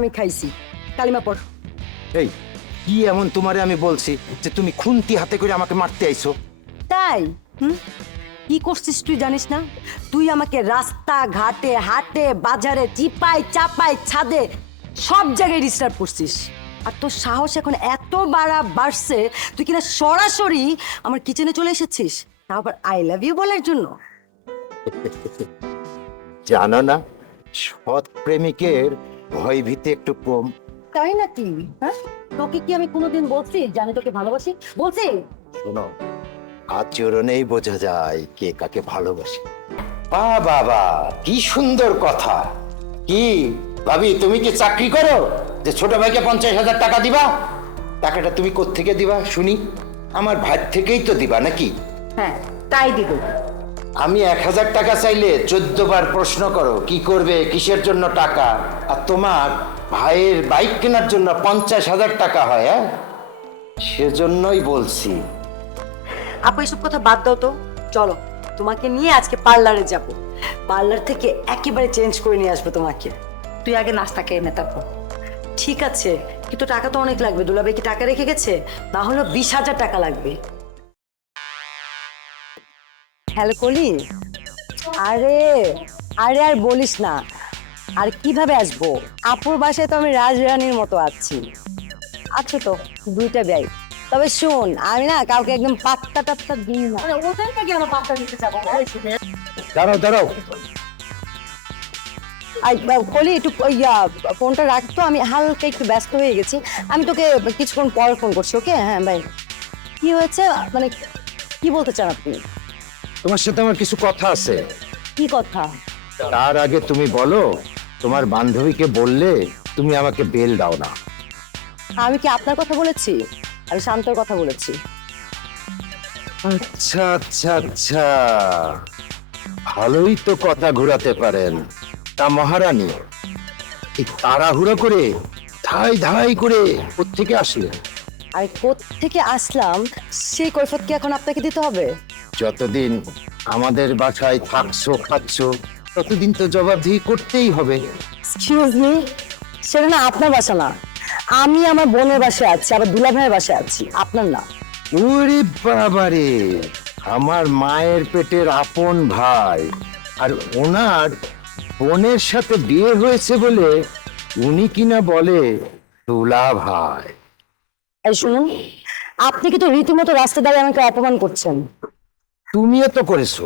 আমি খাইছি। কালিমা পড়। এই কি এমন তোমারে আমি বলছি যে তুমি খুন্তি হাতে করে আমাকে মারতে আইছো? তাই? হুম? কি করছিস তুই জানিস না? তুই আমাকে রাস্তা ঘাটে হাটে বাজারে চিপাই চাপাই ছাদে সব জায়গায় ডিস্টার্ব করছিস। আর তোর সাহস এখন এত বাড়া বাড়ছে তুই কিনা সরাসরি আমার কিচেনে চলে এসেছিস? তারপর আই লাভ ইউ বলার জন্য। জানো না সৎ প্রেমিকের ভয় ভীতি একটু কম। তাই নাকি? হ্যাঁ? তোকে কি আমি কোনোদিন বলছি জানি তোকে ভালোবাসি? বলছি? শোনো আচরণেই বোঝা যায় কে কাকে ভালোবাসে। বা বাবা কি সুন্দর কথা। কি? ভাবি তুমি কি চাকরি করো? যে ছোট ভাইকে পঞ্চাশ হাজার টাকা দিবা? টাকাটা তুমি কোত্থেকে দিবা? শুনি। আমার ভাই থেকেই তো দিবা নাকি? হ্যাঁ তাই দিব। আমি এক হাজার টাকা চাইলে চোদ্দ বার প্রশ্ন করো, কি করবে, কিসের জন্য টাকা? আর তোমার ভাইয়ের বাইক কেনার জন্য পঞ্চাশ হাজার টাকা হয় হ্যাঁ? সেজন্যই বলছি। আপু, এসব কথা বাদ দাও তো। চলো, তোমাকে নিয়ে আজকে পার্লারে যাব। পার্লার থেকে একেবারে চেঞ্জ করে নিয়ে আসব তোমাকে। তুই আগে নাস্তা খেয়ে নে তারপর। ঠিক আছে, কিন্তু টাকা তো অনেক লাগবে। দুলাভাই কি টাকা রেখে গেছে? না হলো বিশ হাজার টাকা লাগবে। হ্যালো কলি আরে আরে আর বলিস না। আর কীভাবে আসব? আপুর বাসায় তো আমি রাজরানীর মতো আছি। আছে তো দুইটা ব্যয় তবে শোন আমি না কাউকে একদম পাত্তা টাত্তা দিই না। ওদেরকে কেন পাত্তা দিতে যাব। দাঁড়াও দাঁড়াও। আর কলি একটু ওই, ইয়া, ফোনটা রাখতো আমি হালকা একটু ব্যস্ত হয়ে গেছি। আমি তোকে কিছুক্ষণ পর ফোন করছি ওকে? হ্যাঁ ভাই কি হয়েছে? মানে কি বলতে চান আপনি? তোমার সাথে আমার কিছু কথা আছে। কি কথা? তার আগে তুমি বলো তোমার বান্ধবীকে বললে তুমি আমাকে বেল দাও না। আমি কি আপনার কথা বলেছি? আমি শান্তর কথা বলেছি। আচ্ছা আচ্ছা আচ্ছা। ভালোই তো কথা ঘোরাতে পারেন। তা মহারানী এই তাড়াহুড়ো করে ধাই ধাই করে কোত্থেকে আসলে আর থেকে আসলাম সেই কৈফত কি এখন আপনাকে দিতে হবে? যতদিন আমাদের বাসায় থাকছো খাচ্ছ ততদিন তো জবাবদিহি করতেই হবে। এক্সকিউজ মি সেটা না আপনার বাসা না। আমি আমার বোনের বাসায় আছি আবার দুলা ভাইয়ের বাসায় আছি আপনার না। ওরে বাবারে আমার মায়ের পেটের আপন ভাই আর ওনার বোনের সাথে বিয়ে হয়েছে বলে উনি কিনা বলে তুলা ভাই। এই শুনুন আপনি কিন্তু রীতিমতো রাস্তা দাঁড়িয়ে আমাকে অপমান করছেন। তুমিও তো করেছ।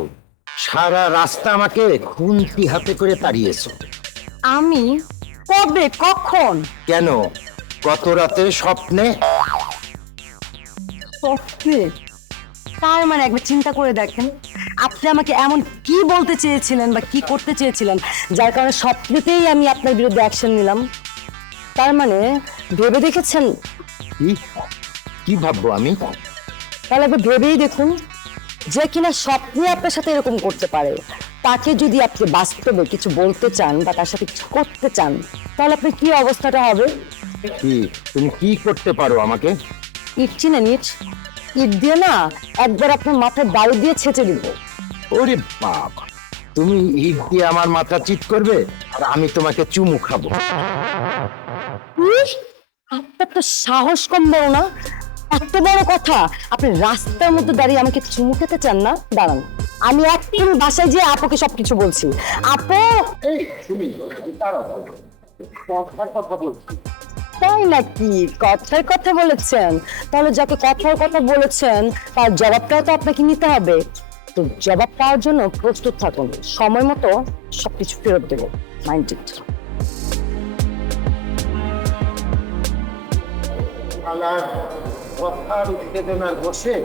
সারা রাস্তা আমাকে খুন্তি হাতে করে তাড়িয়েছো। আমি? কবে? কখন? কেন? গত রাতে স্বপ্নে? স্বপ্নে? তার মানে একবার চিন্তা করে দেখেন আপনি আমাকে এমন কি বলতে চেয়েছিলেন বা কি করতে চেয়েছিলেন যার কারণে স্বপ্নেতেই আমি আপনার বিরুদ্ধে অ্যাকশন নিলাম। তার মানে ভেবে দেখেছেন কি? ভাববো আমি? তাহলে একবার ভেবেই দেখুন যে কিনা স্বপ্নে আপনার সাথে এরকম করতে পারে। তাকে যদি আপনি বাস্তবে কিছু বলতে চান বা তার সাথে কিছু করতে চান তাহলে আপনার কি অবস্থাটা হবে? কি? তুমি কি করতে পারো আমাকে? ইট চিনেন ইট ইট দিয়ে না একবার আপনার মাথায় বাড়ি দিয়ে ছেঁচে দিব। ওরে বাবা তুমি ইট দিয়ে আমার মাথা চিট করবে আর আমি তোমাকে চুমু খাব। আপনার তো সাহস কম বড় না। এত বড় কথা। আপনি রাস্তার মধ্যে দাঁড়িয়ে আমাকে চুমু খেতে চান না? দাঁড়ান। আমি একদম বাসায় যেয়ে আপুকে সবকিছু বলছি। আপু! তাই নাকি? কথার কথা বলেছেন। তাহলে যাকে কথার কথা বলেছেন তার জবাবটাও তো আপনাকে নিতে হবে। তো জবাব পাওয়ার জন্য প্রস্তুত থাকুন। সময় মতো সবকিছু ফেরত দেবো। মাইন্ড ইট কথার উত্তেজনার বসে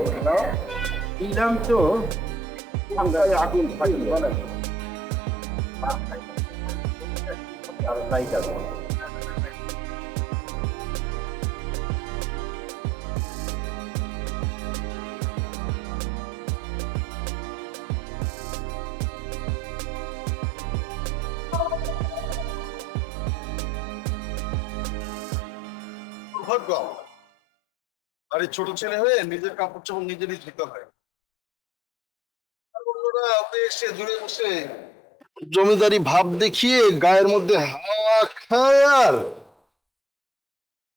দিলাম তো আগুন ফাটি বলে দুর্ভাগ্য। আরে ছোট ছেলে হয়ে নিজের কাপড় চোপড় নিজেরই ধুতে হয়। এসে দূরে বসে জমিদারি ভাব দেখিয়ে গায়ের মধ্যে হাওয়া খায় আর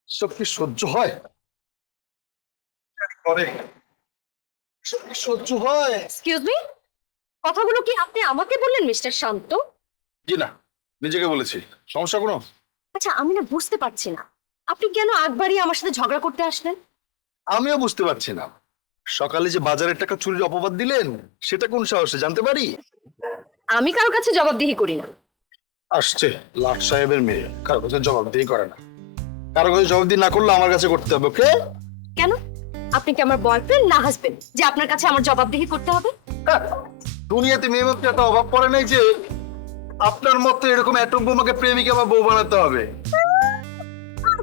সব কি সহ্য হয়? করে। সব কি সহ্য হয়? এক্সকিউজ মি কথাগুলো কি আপনি আমাকে বললেন মিস্টার শান্ত? জি না নিজেকে বলেছি। সমস্যা কোনো? আচ্ছা আমি না বুঝতে পারছি না। আপনি কেন আকবারই আমার সাথে ঝগড়া করতে আসলেন? আমিও বুঝতে পারছি না। সকালে যে বাজারের টাকা চুরির অপবাদ দিলেন সেটা কোন সাহসে জানতে পারি? আমি কারোর কাছে জবাবদিহি করি না। আসছে লাট সাহেবের মেয়ে। কারও কাছে জবাবদিহি করে না। কারও কাছে জবাবদিহি না করলে আমার কাছে করতে হবে ওকে? কেন? আপনি কি আমার বয়ফ্রেন্ড না হাজবেন্ড যে আপনার কাছে আমার জবাবদিহি করতে হবে? দুনিয়াতে মেয়ে মধ্যে এত অভাব পড়ে নাই যে আপনার মতো এরকম অ্যাটম বোমাকে প্রেমিকা বা বউ বানাতে হবে।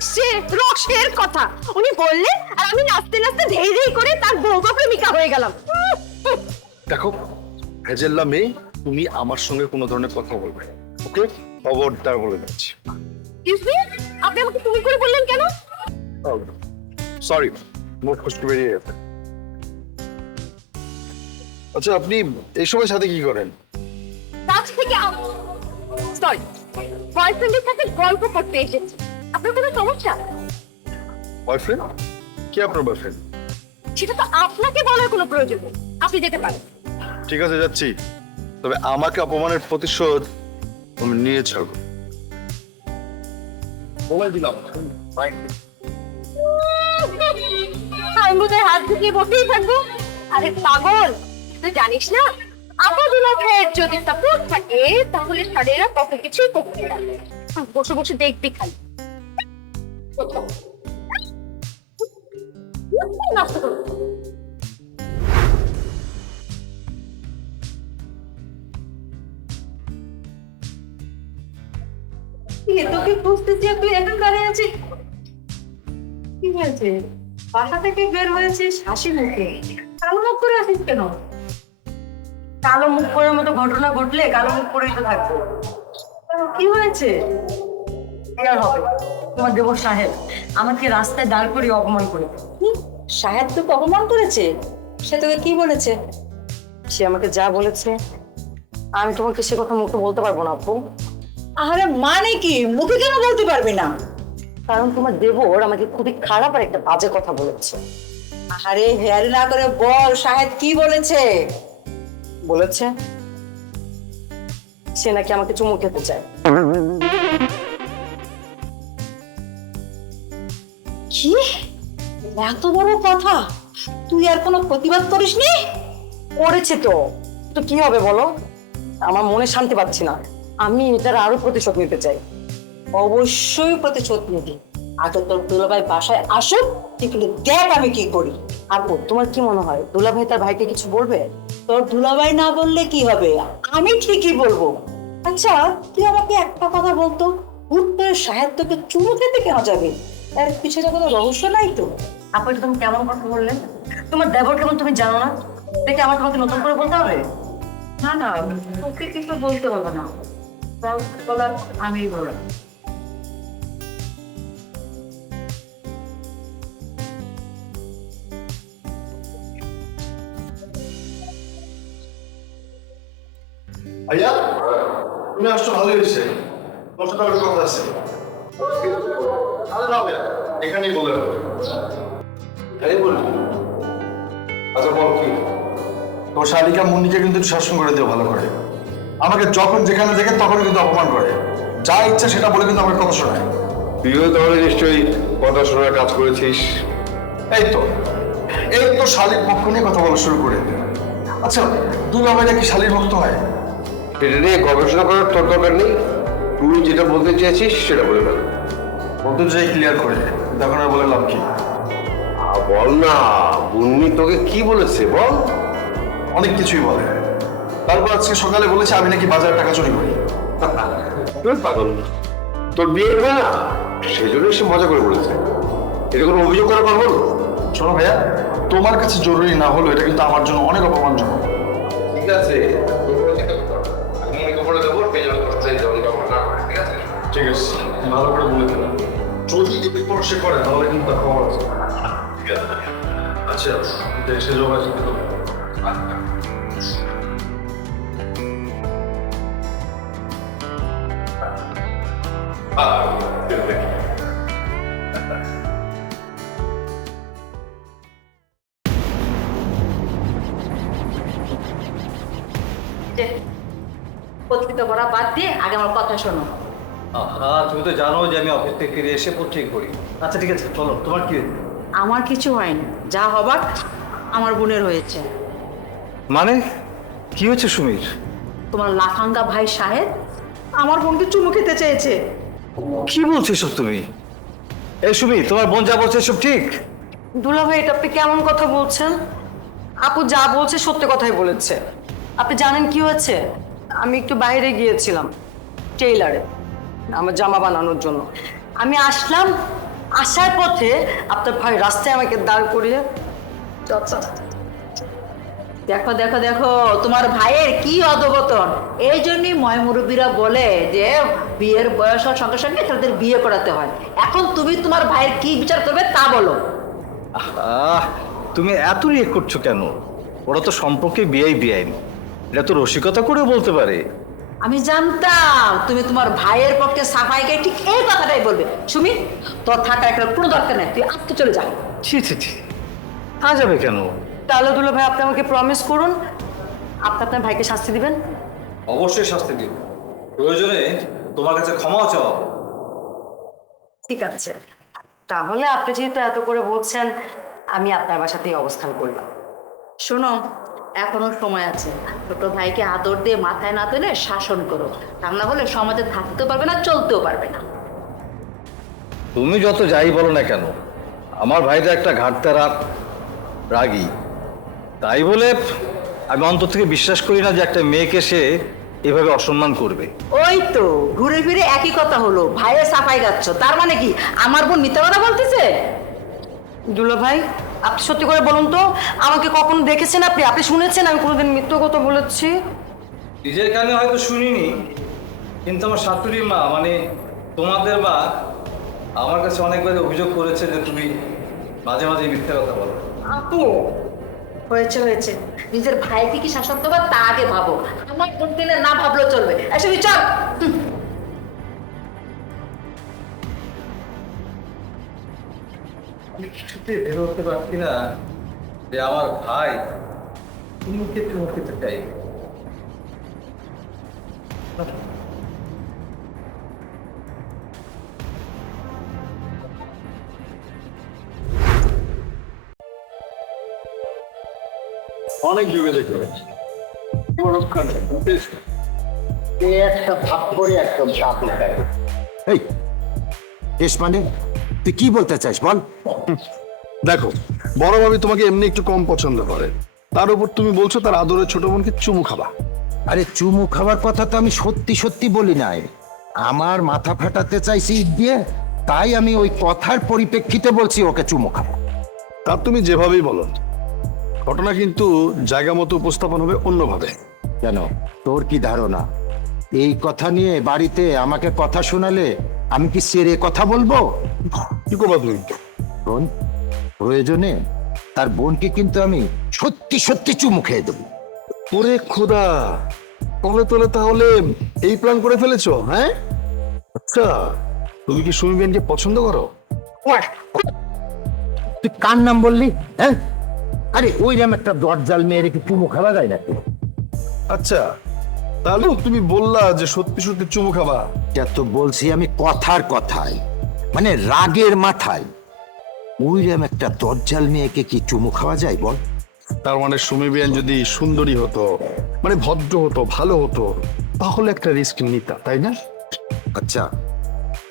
সে রসের কথা। উনি বললেন আর আমি নাচতে নাচতে ধেই ধেই করে তার বউবা প্রেমিকা হয়ে গেলাম। দেখো ভেজেল্লা মেয়ে তুমি আমার সঙ্গে কোনো ধরনের কথা বলবে ওকে? খবরদার বলে দিচ্ছি। আপনি আমাকে তুমি করে বললেন কেন? সরি মুখ খুশকি বেরিয়ে গেছে। আচ্ছা আপনি এই সময় সাথে কি করেন? কাছ থেকে সরি বয়ফ্রেন্ডের সাথে গল্প করতে এসেছি। আপনার কোনো সমস্যা? বয়ফ্রেন্ড কে আপনার বয়ফ্রেন্ড সেটা তো আপনাকে বলার কোনো প্রয়োজন নেই। আপনি যেতে পারেন। ঠিক আছে যাচ্ছি। তবে আমাকে অপমানের প্রতিশোধ আমি নিয়ে ছাড়বো মোবাইল দিলাম আমি বোধহয় হাত ঢুকিয়ে বসেই থাকব। আরে পাগল তুই জানিস না? আপাদুলা ভাইয়ের যদি সাপোর্ট থাকে তাহলে শাড়িরা কত কিছুই করতে পারে। বসে বসে দেখবি খালি। নষ্ট করব তোকে তুই এখন দাঁড়িয়ে আছিস? কি হয়েছে? বাসা থেকে বের হয়েছিস হাসি মুখে। কালো মুখ করে আসিস কেন? কালো মুখ করার মতো ঘটনা ঘটলে কালো মুখ করেই তো থাকব। কি হয়েছে? হবে? তোমার দেবর সাহেব আমাকে রাস্তায় দাঁড় করিয়ে অপমান করে। সাহেব তোকে অপমান করেছে? সে তোকে কি বলেছে? সে আমাকে যা বলেছে আমি তোমাকে সে কথা মুখে বলতে পারব না আপু আরে মানে কি? মুখে কেন বলতে পারবি না? কারণ তোমার দেবর আমাকে খুবই খারাপ আর একটা বাজে কথা বলেছে। আরে হেয়ার না করে বল সাহেব কি বলেছে? বলেছে সে নাকি আমাকে চুমু খেতে চায়। এত বড় কথা? তুই আর কোনো প্রতিবাদ করিসনি? করেছে তো। তো কি হবে বলো? আমার মনে শান্তি পাচ্ছি না। আমি এটার আরও প্রতিশোধ নিতে চাই। অবশ্যই প্রতিশোধ নিবি। আগে তোর দুলাভাই বাসায় আসুক, এগুলো দেখ আমি কি করি। আপু, তোমার কি মনে হয়? দুলা ভাই তার ভাইকে কিছু বলবে? তোর দুলাভাই না বললে কি হবে? আমি ঠিকই বলব। আচ্ছা তুই আমাকে একটা কথা বলতো? সাহিত্যকে চুমু খেতে কেন যাবে? এর পিছনে কোনো রহস্য নাই তো? আপু এটা তুমি কেমন কথা বললেন? তোমার দেবর কেমন তুমি জানো না? দেখে আমার তোমাকে নতুন করে বলতে হবে? না না তোকে কিছু বলতে হবে না। বলার আমিই বললাম তুমি আসছো ভালোই হয়েছে। তোমার সাথে কথা আছে। আরে না এখানেই বলে হবে তাই বলবি আচ্ছা বল কি? তোর শালিকা মুন্নিকে কিন্তু শাসন করে দিও ভালো করে। আমাকে যখন যেখানে দেখে তখন কিন্তু অপমান করে। যা ইচ্ছা সেটা বলে কিন্তু আমার কথা শোনায়। তুইও তাহলে নিশ্চয়ই কথা শোনার কাজ করেছিস। এই তো। এই তো শালির পক্ষ নিয়ে কথা বলা শুরু করে। আচ্ছা দুই বাবাইরা কি শালির ভক্ত হয়? এটা নিয়ে গবেষণা করার তোর দরকার নেই। তুই যেটা বলতে চেয়েছিস সেটা বলে ফেল। বলতে চাই ক্লিয়ার করে। তখন আর বলে লাভ কি? বল না মুন্নি তোকে কি বলেছে বল। অনেক কিছুই বলে। তারপর আজকে সকালে বলেছে আমি নাকি বাজার টাকা চুরি করি। তুই পাগল তোর বিয়ে হবে না সেই জন্য সে মজা করে বলেছে। এটা কোনো অভিযোগ কথা বল শোনো ভাইয়া তোমার কাছে জরুরি না হলো এটা কিন্তু আমার জন্য অনেক অপমানজনক। ঠিক আছে ঠিক আছে? ভালো করে বলে দিলাম যদি কোনো সে করে তাহলে কিন্তু তার খবর আছে আচ্ছা আগে আমার কথা শোনো। তুমি তো জানো যে আমি অফিস থেকে ফিরে এসে পত্রিকা করি আচ্ছা ঠিক আছে চলো তোমার কি আমার কিছু হয়নি। যা হবার আমার বোনের হয়েছে। মানে? কি হয়েছে সুমির? তোমার লাফাঙ্গা ভাই সাহেব আমার বোনকে চুমু খেতে চেয়েছে। কি বলছো সব তুমি? এই সুমি তোমার বোন যা বলছে সব ঠিক? দুলা ভাই এটা আপনি কেমন কথা বলছেন? আপু যা বলছে সত্যি কথাই বলেছে। আপনি জানেন কি হয়েছে? আমি একটু বাইরে গিয়েছিলাম টেইলারে আমার জামা বানানোর জন্য। আমি আসলাম আসার পথে আপনার ভাই রাস্তায় আমাকে দাঁড় করিয়ে দেখো দেখো দেখো তোমার ভাইয়ের কি অধবতন এই জন্যই ময়মুরব্বীরা বলে যে বিয়ের বয়স হওয়ার সঙ্গে সঙ্গে তাদের বিয়ে করাতে হয়। এখন তুমি তোমার ভাইয়ের কি বিচার করবে তা বলো। আহ তুমি এত রিয়ে করছ কেন? ওরা তো সম্পর্কে বিয়েই বিয়াইন এটা তো রসিকতা করে বলতে পারে। আমি জানতাম তুমি তোমার ভাইয়ের পক্ষে সাফাইকে ঠিক এই কথাটাই বলবে। সুমি তোর থাকার একটা কোনো দরকার নেই তুই আজকে চলে যা। ছি ছি ছি। তা যাবে কেন? তাহলে দুলো ভাই আপনি আমাকে প্রমিস করুন আপনি আপনার ভাইকে শাস্তি দিবেন। অবশ্যই শাস্তি দিব। প্রয়োজনে তোমার কাছে ক্ষমাও চাও। ঠিক আছে। তাহলে আপনি যেহেতু এত করে বলছেন আমি আপনার বাসাতেই অবস্থান করলাম। শোনো এখনও সময় আছে। ছোট ভাইকে আদর দিয়ে মাথায় না তুলে শাসন করো। তা না হলে সমাজে থাকতেও পারবে না চলতেও পারবে না। তুমি যত যাই বলো না কেন আমার ভাইটা একটা ঘাটতে রাত রাগী। তাই বলে আমি অন্তর থেকে বিশ্বাস করি না যে একটা মেয়েকে সে এভাবে অসম্মান করবে। ওই তো ঘুরে ফিরে একই কথা হলো ভাইয়ের সাফাই গাচ্ছ। তার মানে কি? আমার বোন মিথ্যা কথা বলতেছে? দুলা ভাই আপনি সত্যি করে বলুন তো আমাকে কখনো দেখেছেন আপনি? আপনি শুনেছেন? আমি কোনোদিন মিথ্য কথা বলেছি? নিজের কানে হয়তো শুনিনি কিন্তু আমার শাশুড়ি মা মানে তোমাদের মা আমার কাছে অনেকবার অভিযোগ করেছে যে তুমি মাঝে মাঝে মিথ্যা কথা বলো। আপু হয়েছে হয়েছে। নিজের ভাইকে কি শাসন করবে তা আগে ভাবো? আমার বোন দিলে না ভাবলেও চলবে। এসে চল। কিছুতে ভেবে উঠতে পারছি না যে আমার ভাই তুমি খেতে খেতে চাই। অনেক যুগে দেখে একটা ভাব করে একদম চাপ লাগায় এই মানে? তুই কি বলতে চাস বল? দেখো বড় ভাবি তোমাকে এমনি একটু কম পছন্দ করে। তার উপর তুমি বলছো তার আদরের ছোট বোনকে চুমু খাবা। আরে চুমু খাবার কথা তো আমি সত্যি সত্যি বলি নাই। আমার মাথা ফাটাতে চাইছি ইট দিয়ে তাই আমি ওই কথার পরিপ্রেক্ষিতে বলছি ওকে চুমু খাব। তার তুমি যেভাবেই বলো। ঘটনা কিন্তু জায়গা মতো উপস্থাপন হবে অন্যভাবে। কেন? তোর কি ধারণা? এই কথা নিয়ে বাড়িতে আমাকে কথা শোনালে আমি কি সেরে কথা বলব? কি করবা তুমি? প্রয়োজনে তার বোনকে কিন্তু আমি সত্যি সত্যি চুমু খেয়ে দেবো। ওরে খোদা। তলে তলে তাহলে এই প্ল্যান করে ফেলেছো হ্যাঁ? আচ্ছা তুমি কি সুমি বেনকে পছন্দ করো? তুই কার নাম বললি হ্যাঁ? আরে ওইরকম একটা দরজাল মেয়ে রেখে চুমু খাওয়া যায় নাকি? আচ্ছা তাহলে তুমি বললা যে সত্যি সত্যি চুমু খাবা। যা তো বলছি আমি কথার কথায় মানে রাগের মাথায়। ওইরকম একটা দরজাল মেয়েকে কি চুমু খাওয়া যায় বল? তার মানে সুমি বেন যদি সুন্দরী হতো মানে ভদ্র হতো ভালো হতো তাহলে একটা রিস্ক নিতা তাই না? আচ্ছা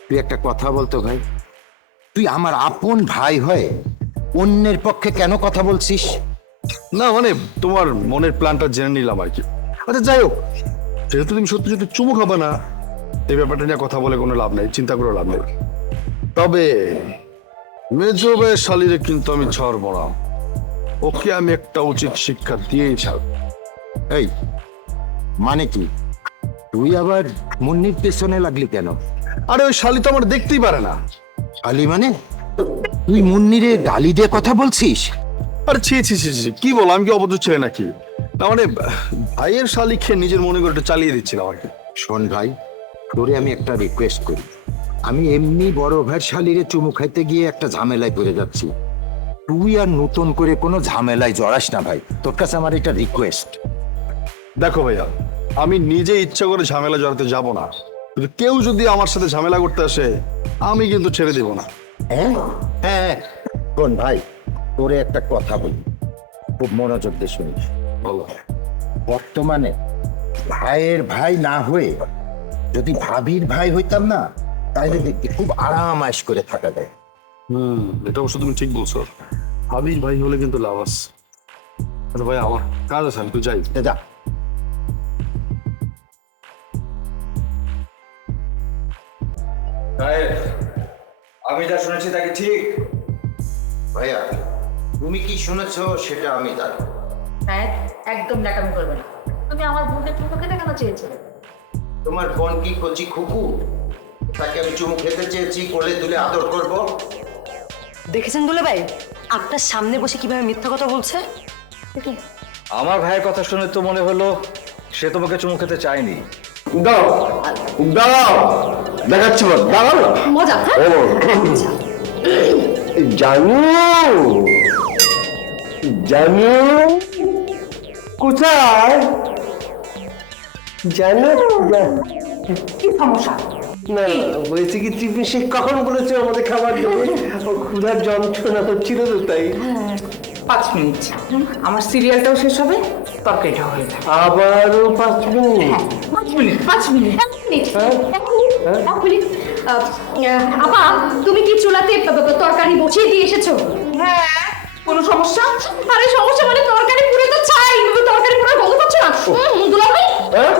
তুই একটা কথা বলতো ভাই। তুই আমার আপন ভাই হয়ে অন্যের পক্ষে কেন কথা বলছিস? না মানে তোমার মনের প্ল্যানটা জেনে নিলাম আর কি। আচ্ছা যাই হোক যেহেতু তুমি সত্যি সত্যি চুমু খাবে না এই ব্যাপারটা নিয়ে কথা বলে কোনো লাভ নেই চিন্তা করে লাভ নেই। তবে মেজো ভাইয়ের শালিরে কিন্তু আমি ছাড়বো না। ওকে আমি একটা উচিত শিক্ষা দিয়েই ছাড়ব। এই মানে কি? তুই আবার মুন্নির পেছনে লাগলি কেন? আরে ওই শালি তো আমার দেখতেই পারে না। আলি মানে? তুই মুন্নিরে গালি দিয়ে কথা বলছিস? আরে ছি ছি ছি ছি কি বলো আমি কি অবদ্ধ ছেলে নাকি? না মানে ভাইয়ের শালি খেয়ে নিজের মনে করে চালিয়ে দিচ্ছিলাম আর কি শোন ভাই তোরে আমি একটা রিকোয়েস্ট করি। আমি এমনি বড় ভাইয়ের শালিরে চুমু খাইতে গিয়ে একটা ঝামেলায় পড়ে যাচ্ছি। তুই আর নতুন করে কোনো ঝামেলায় জড়াস না ভাই। তোর কাছে আমার এটা রিকোয়েস্ট দেখো ভাইয়া আমি নিজে ইচ্ছা করে ঝামেলা জড়াতে যাব না। কিন্তু কেউ যদি আমার সাথে ঝামেলা করতে আসে আমি কিন্তু ছেড়ে দিব না। হ্যাঁ? হ্যাঁ। শোন ভাই তোরে একটা কথা বলি। খুব মনোযোগ দিয়ে শুনিস। বলো। বর্তমানে ভাইয়ের ভাই না হয়ে যদি ভাবির ভাই হইতাম না তাহলে দেখতে খুব আরাম আয়েশ করে থাকা যায়। হুম এটা অবশ্য তুমি ঠিক বলছো। ভাই হলে কিন্তু লাভ আছে। আচ্ছা ভাই আমার কাজ আছে আমি তো যাই। যা। আমি যা শুনেছি তা কি ঠিক? ভাইয়া তুমি কি শুনেছো সেটা আমি জানি। হ্যাঁ একদম ন্যাকামি করবে না। তুমি আমার বোনকে কেন চেয়েছিলে। তোমার বোন কি কচি খুকু? তাকে আমি চুমু খেতে চেয়েছি কোলে তুলে আদর করব। দেখেছেন দুলে ভাই? আপনার সামনে বসে কীভাবে মিথ্যা কথা বলছে? আমার ভাইয়ের কথা শুনে তো মনে হলো সে তোমাকে চুমু খেতে চায়নি। দাও দাও দেখাচ্ছি বল দাঁড়াও। মজা। ও জানু জানু কোথায়? জানো। কি সমস্যা? না বলছি কি টিফিন সে কখন বলেছে আমাদের খাবার দেবে? ক্ষুধার যন্ত্রণা হচ্ছিল তো তাই। পাঁচ মিনিট। আমার সিরিয়ালটাও শেষ হবে তরকারিটাও হয়ে যাবে। আবারও পাঁচ মিনিট? পাঁচ মিনিট পাঁচ মিনিট। এক মিনিট, এক আহ, আপা তুমি কি চুলাতে তরকারি বসিয়ে দিয়ে এসেছ? হ্যাঁ। কোনো সমস্যা? আরে সমস্যা মানে তরকারি পুরো তো চাই। তরকারি পুরো গন্ধ পাচ্ছ না? দুলাভাই হ্যাঁ?